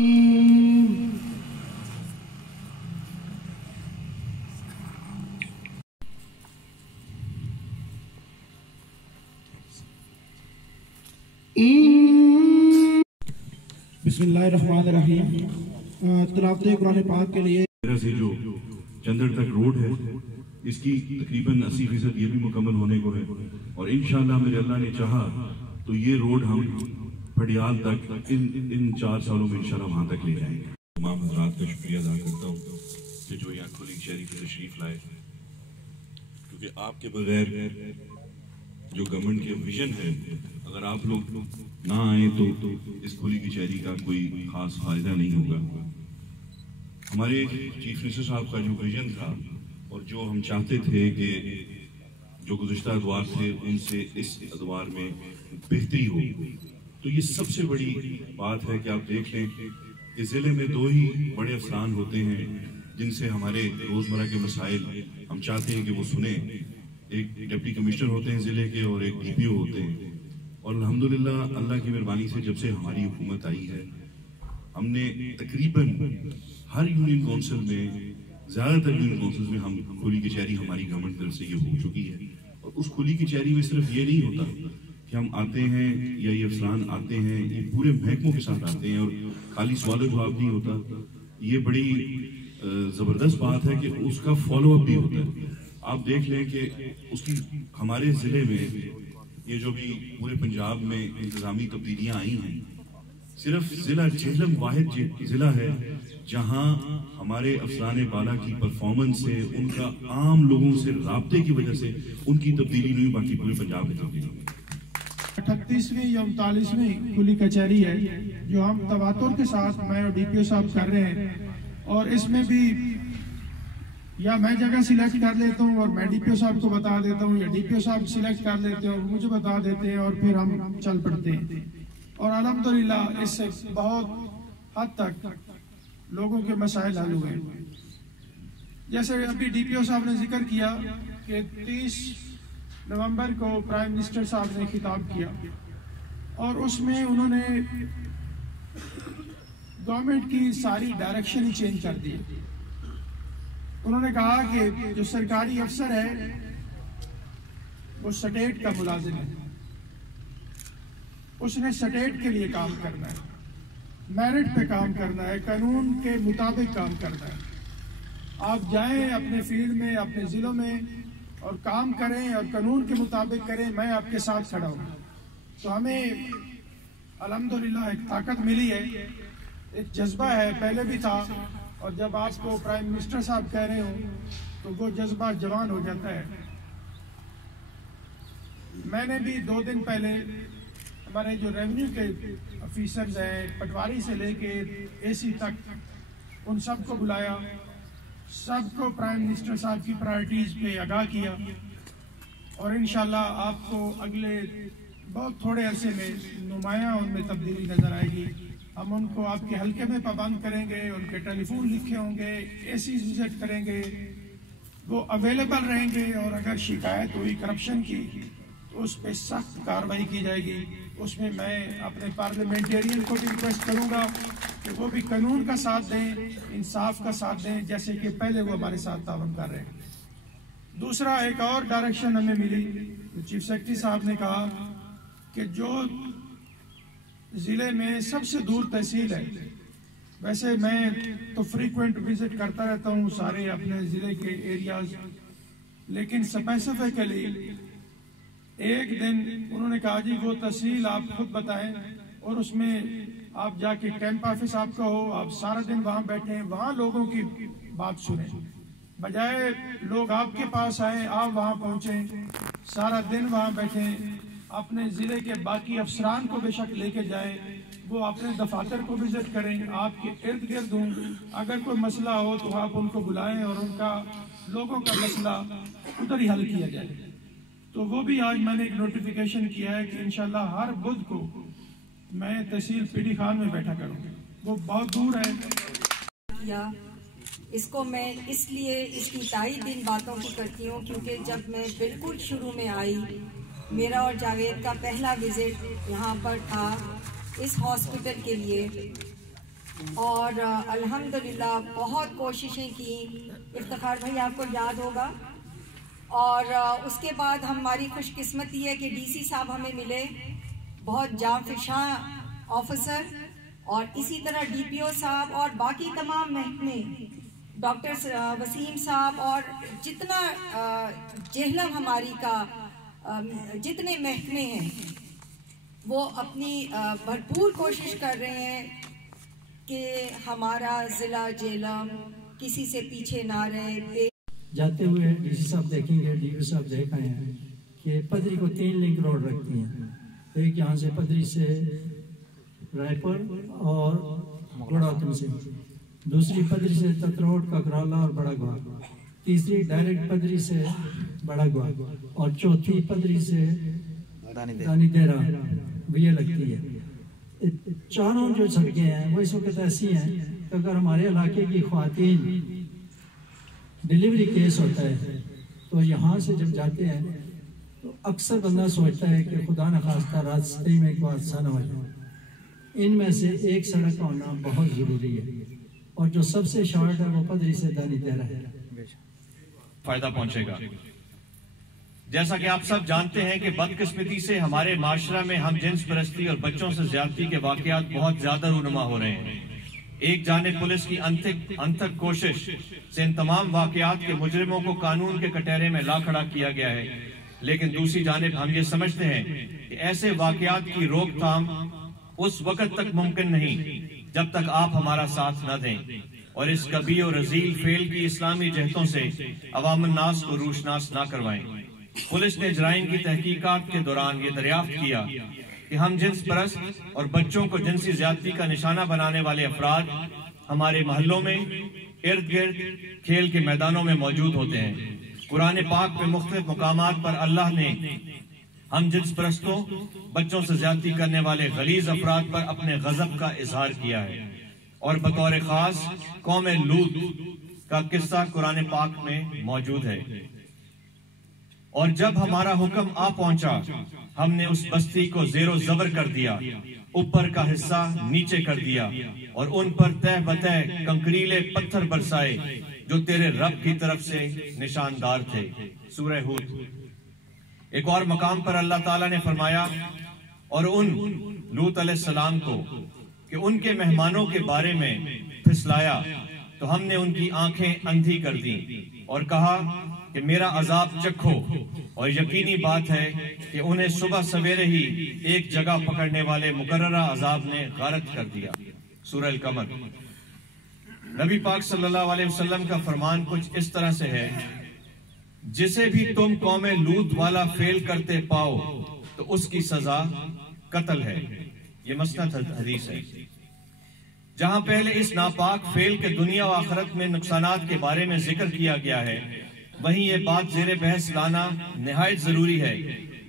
बिस्मिल्लाहिर्रहमानिर्रहीम। तिलावत कुरान पाक के लिए से जो चंदर तक रोड है, इसकी तकरीबन 80% ये भी मुकम्मल होने को है, और इंशाअल्लाह मेरे अल्लाह ने चाहा तो ये रोड हम पटियाल तक इन 4 सालों में इंशाअल्लाह वहाँ तक ले जाएंगे। तमाम हज़रात का शुक्रिया अदा करता हूँ कि जो यहाँ खुली शहरी की तशरीफ लाए, क्योंकि आपके बगैर जो गवर्नमेंट के विजन है, अगर आप लोग ना आए तो इस खुली कचहरी का कोई खास फायदा नहीं होगा। हमारे चीफ मिनिस्टर साहब का जो विजन था और जो हम चाहते थे कि जो गुज़िश्ता अदवार थे उनसे इस अदवार में बेहतरी हो, तो ये सबसे बड़ी बात है कि आप देख लें कि ज़िले में 2 ही बड़े अफसरान होते हैं जिनसे हमारे रोज़मर्रा के मसाइल हम चाहते हैं कि वो सुने। एक डिप्टी कमिश्नर होते हैं ज़िले के और एक DPO होते हैं, और अल्हम्दुलिल्लाह अल्लाह की मेहरबानी से जब से हमारी हुकूमत आई है, हमने तकरीबन हर यूनियन काउंसिल में, ज़्यादातर यूनियन काउंसिल में हम खुली कचहरी हमारी गवर्नमेंट तरफ से ये हो चुकी है। और उस खुली कचहरी में सिर्फ ये नहीं होता कि हम आते हैं या ये अफसरान आते हैं, ये पूरे महकमों के साथ आते हैं और खाली सवाल जवाब नहीं होता। ये बड़ी ज़बरदस्त बात है कि उसका फॉलो अप भी होता है। आप देख लें कि उसकी हमारे ज़िले में ये जो भी पूरे पंजाब में इंतज़ामी तब्दीलियाँ आई हैं, सिर्फ ज़िला झेलम वाहिद ज़िला है जहाँ हमारे अफसरान बाला की परफॉर्मेंस से, उनका आम लोगों से राब्ते की वजह से उनकी तब्दीली नहीं, बाकी पूरे पंजाब में तब्दीली हुई। 38वीं या 39वीं खुली कचहरी है जो हम तवातुर के साथ मैं और DPO साहब कर रहे हैं, और इसमें भी या मैं जगह सिलेक्ट कर लेता हूँ और मैं DPO साहब को बता देता हूँ, या DPO साहब सिलेक्ट कर लेते हैं और मुझे बता देते हैं, और फिर हम चल पड़ते हैं। और अल्हम्दुलिल्लाह इससे बहुत हद तक लोगों के मसाइल हल हुए। जैसे अभी DPO साहब ने जिक्र किया कि 30 नवंबर को प्राइम मिनिस्टर साहब ने खिताब किया, और उसमें उन्होंने गवर्नमेंट की सारी डायरेक्शन ही चेंज कर दी। उन्होंने कहा कि जो सरकारी अफसर है वो स्टेट का मुलाजिम है, उसने स्टेट के लिए काम करना है, मेरिट पे काम करना है, कानून के मुताबिक काम करना है। आप जाएं अपने फील्ड में, अपने ज़िलों में और काम करें और कानून के मुताबिक करें, मैं आपके साथ खड़ा हूँ। तो हमें अल्हम्दुलिल्लाह एक ताकत मिली है, एक जज्बा है, पहले भी था, और जब आपको प्राइम मिनिस्टर साहब कह रहे हो तो वो जज्बा जवान हो जाता है। मैंने भी 2 दिन पहले हमारे जो रेवेन्यू के ऑफिसर्स हैं, पटवारी से लेके AC तक, उन सबको बुलाया, सबको प्राइम मिनिस्टर साहब की प्रायोरिटीज़ पे आगाह किया, और इंशाल्लाह आपको अगले बहुत थोड़े अरसे में नुमायाँ उनमें तब्दीली नज़र आएगी। हम उनको आपके हल्के में पाबंद करेंगे, उनके टेलीफोन लिखे होंगे, AC विजिट करेंगे, वो अवेलेबल रहेंगे, और अगर शिकायत हुई करप्शन की तो उस पर सख्त कार्रवाई की जाएगी। उसमें मैं अपने पार्लियामेंटेरियन को भी रिक्वेस्ट करूँगा कि वो भी कानून का साथ दें, इंसाफ का साथ दें, जैसे कि पहले वो हमारे साथ तावन कर रहे हैं। दूसरा, एक और डायरेक्शन हमें मिली, चीफ सेक्रेटरी साहब ने कहा कि जो ज़िले में सबसे दूर तहसील है, वैसे मैं तो फ्रीक्वेंट विजिट करता रहता हूँ सारे अपने ज़िले के एरियाज, लेकिन स्पेसिफिकली एक दिन उन्होंने कहा जी वो तहसील आप खुद बताएं, और उसमें आप जाके कैंप ऑफिस आपका हो, आप सारा दिन वहाँ बैठें, वहाँ लोगों की बात सुने, बजाय लोग आपके पास आए, आप वहाँ पहुँचें, सारा दिन वहाँ बैठें, अपने ज़िले के बाकी अफसरान को बेशक लेके जाएं, वो अपने दफातर को विजिट करें, आपके इर्द गिर्द हों, अगर कोई मसला हो तो आप उनको बुलाएं और उनका लोगों का मसला उधर ही हल किया जाए। तो वो भी आज मैंने एक नोटिफिकेशन किया है कि इंशाल्लाह हर बुध को मैं तहसील PD खान में बैठा करूँगा, वो बहुत दूर है। इसको मैं इसलिए इसकी तारीफ इन बातों की करती हूँ क्योंकि जब मैं बिल्कुल शुरू में आई, मेरा और जावेद का पहला विजिट यहाँ पर था इस हॉस्पिटल के लिए, اور الحمدللہ بہت کوششیں کی. افتخار بھائی آپ کو یاد ہوگا. اور اس کے بعد ہماری خوش قسمتی ہے کہ ڈی سی صاحب ہمیں ملے, بہت جانفشاں آفیسر, اور اسی طرح ڈی پی او صاحب اور باقی تمام محکمے, ڈاکٹر وسیم صاحب اور جتنا جہلم ہماری کا جتنے محکمے ہیں وہ اپنی بھرپور کوشش کر رہے ہیں کہ ہمارا ضلع جہلم کسی سے پیچھے نہ رہے. جاتے ہوئے ڈی سی صاحب دیکھیں گے, ڈی پی صاحب دیکھ آئے ہیں کہ پدری کو 3 لنک روڈ رکھتی ہیں. ایک یہاں سے پدری سے رائے پور اور گڑاوتم سے, دوسری پدری سے تتروٹ ککرالا اور بڑا گوا, تیسری ڈائریکٹ پدری سے بڑا گوا, اور چوتھی پدری سے دانی دیرا یہ لگتی ہے. چاروں جو سڑکیں ہیں وہ اس وقت ایسی ہیں کہ اگر ہمارے علاقے کی خواتین ڈیلیوری کیس ہوتا ہے تو یہاں سے جب جاتے ہیں تو اکثر بندہ سوچتا ہے کہ خدا نخواستہ راستے میں کوئی حادثہ نہ ہو جائے. ان میں سے ایک سڑک کا ہونا بہت ضروری ہے, اور جو سب سے شارٹ ہے وہ پدری سے دانی دیرا ہے. فائدہ پہنچے گا. جیسا کہ آپ سب جانتے ہیں کہ بدقسمتی سے ہمارے معاشرہ میں ہم جنس پرستی اور بچوں سے زیادتی کے واقعات بہت زیادہ رونما ہو رہے ہیں. ایک جانب پولیس کی انتھک کوشش سے ان تمام واقعات کے مجرموں کو قانون کے کٹہرے میں لا کھڑا کیا گیا ہے, لیکن دوسری جانب ہم یہ سمجھتے ہیں کہ ایسے واقعات کی روک تھام اس وقت تک ممکن نہیں جب تک آپ ہمارا ساتھ نہ دیں اور اس کبھی اور رذیل فعل کی اسلامی جہتوں سے عوام الناس کو روشناس نہ کروائیں. پولیس نے جرائم کی تحقیقات کے دوران یہ دریافت کیا کہ ہم جنس پرست اور بچوں کو جنسی زیادتی کا نشانہ بنانے والے افراد ہمارے محلوں میں ارد گرد کھیل کے میدانوں میں موجود ہوتے ہیں. قرآن پاک میں مختلف مقامات پر اللہ نے ہم جنس پرستوں, بچوں سے زیادتی کرنے والے غلیظ افراد پر اپنے غضب کا اظہار کیا ہے, اور بطور خاص قوم لوط کا قصہ قرآن پاک میں موجود ہے. اور جب ہمارا حکم آ پہنچا ہم نے اس بستی کو زیر و زبر کر دیا, اوپر کا حصہ نیچے کر دیا, اور ان پر تہ بتہ کنکریلے پتھر برسائے جو تیرے رب کی طرف سے نشاندار تھے. سورہ ہود. ایک اور مقام پر اللہ تعالیٰ نے فرمایا, اور ان لوط علیہ السلام کو کہ ان کے مہمانوں کے بارے میں پھسلایا تو ہم نے ان کی آنکھیں اندھی کر دیں اور کہا کہ میرا عذاب چکھو, اور یقینی بات ہے کہ انہیں صبح سویرے ہی ایک جگہ پکڑنے والے مقررہ عذاب نے غارت کر دیا. سورہ القمر. نبی پاک صلی اللہ علیہ وسلم کا فرمان کچھ اس طرح سے ہے, جسے بھی تم قوم لوط والا فعل کرتے پاؤ تو اس کی سزا قتل ہے. یہ مسند حدیث ہے. جہاں پہلے اس ناپاک فعل کے دنیا و آخرت میں نقصانات کے بارے میں ذکر کیا گیا ہے, وہیں یہ بات زیر بحث لانا نہایت ضروری ہے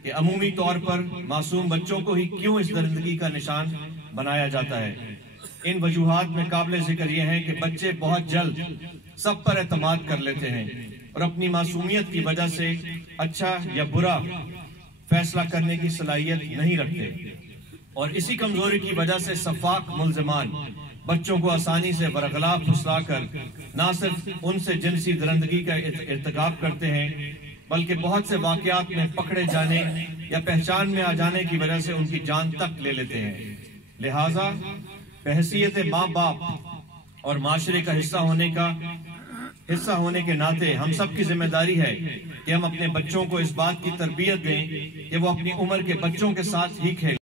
کہ عمومی طور پر معصوم بچوں کو ہی کیوں اس درندگی کا نشان بنایا جاتا ہے. ان وجوہات میں قابل ذکر یہ ہے کہ بچے بہت جلد سب پر اعتماد کر لیتے ہیں اور اپنی معصومیت کی وجہ سے اچھا یا برا فیصلہ کرنے کی صلاحیت نہیں رکھتے, اور اسی کمزوری کی وجہ سے سفاک ملزمان بچوں کو آسانی سے برغلاف پھسلا کر نہ صرف ان سے جنسی درندگی کا ارتکاب کرتے ہیں بلکہ بہت سے واقعات میں پکڑے جانے یا پہچان میں آ جانے کی وجہ سے ان کی جان تک لے لیتے ہیں. لہٰذا بحیثیت ماں باپ اور معاشرے کا حصہ ہونے کے ناطے ہم سب کی ذمہ داری ہے کہ ہم اپنے بچوں کو اس بات کی تربیت دیں کہ وہ اپنی عمر کے بچوں کے ساتھ ہی کھیلیں.